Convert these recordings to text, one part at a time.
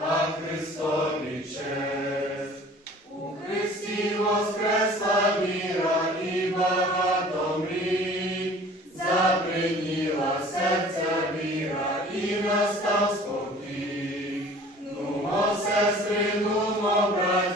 честь Христові честь. У Христі воскресла віра і багато мрій, серця віра і настав спокій. Нумо, сестри, нумо, брат.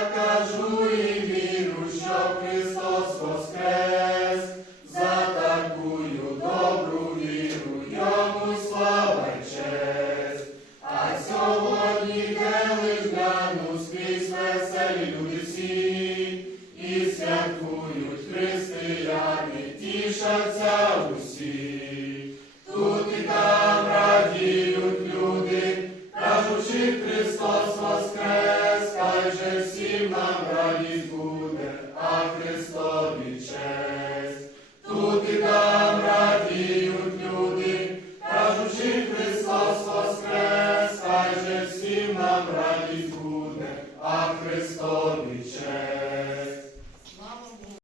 Нам радість буде, а Христові честь.